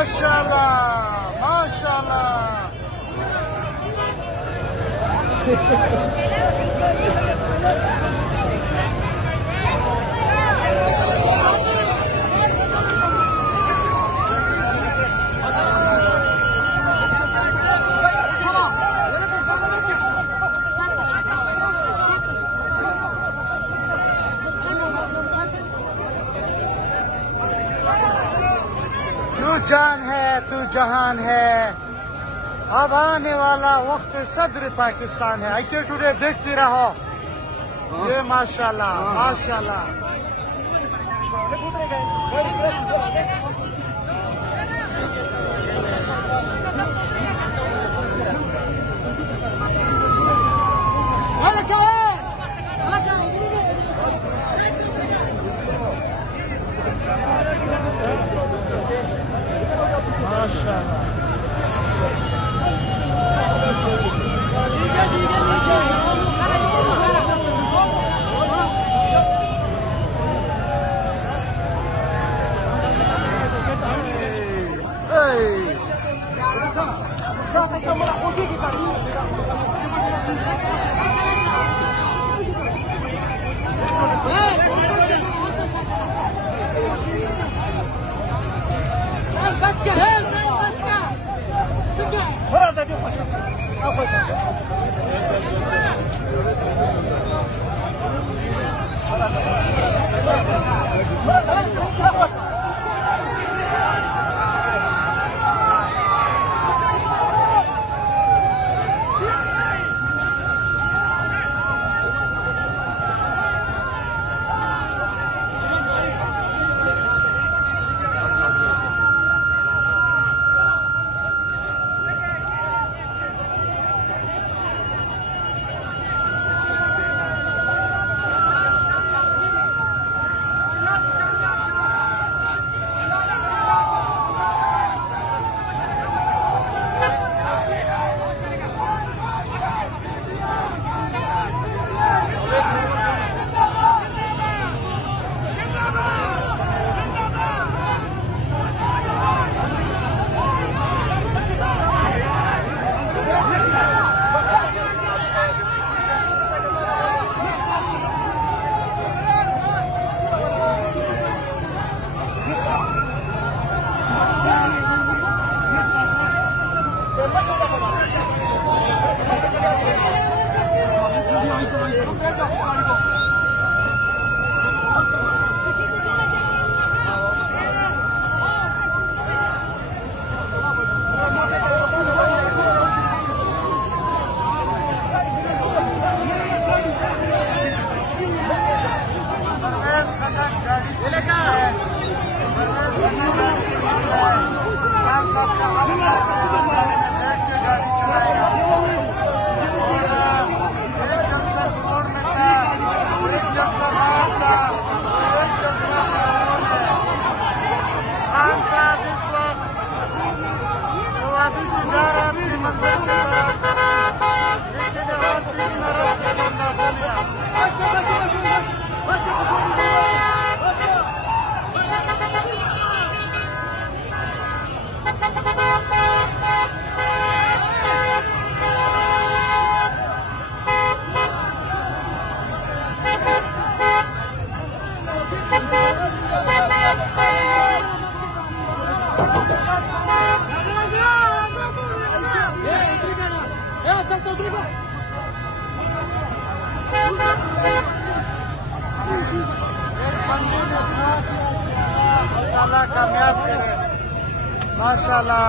माशाल्लाह माशाल्लाह। तू जान है तू जहान है, अब आने वाला वक्त सदर पाकिस्तान है। IK टुडे देखते रहो। ये माशाल्लाह माशाल्लाह। गाड़ी चलाएगा और एक जलसा रोड में था, एक जलसा बाहर था, एक जलसा खान साहब इस वक्त सवादी से जा रहा अपनी मंजिल की तरफ, लेकिन और तीन नरस से बंदा बोलिया। अल्लाह कामयाब करे माशाल्लाह।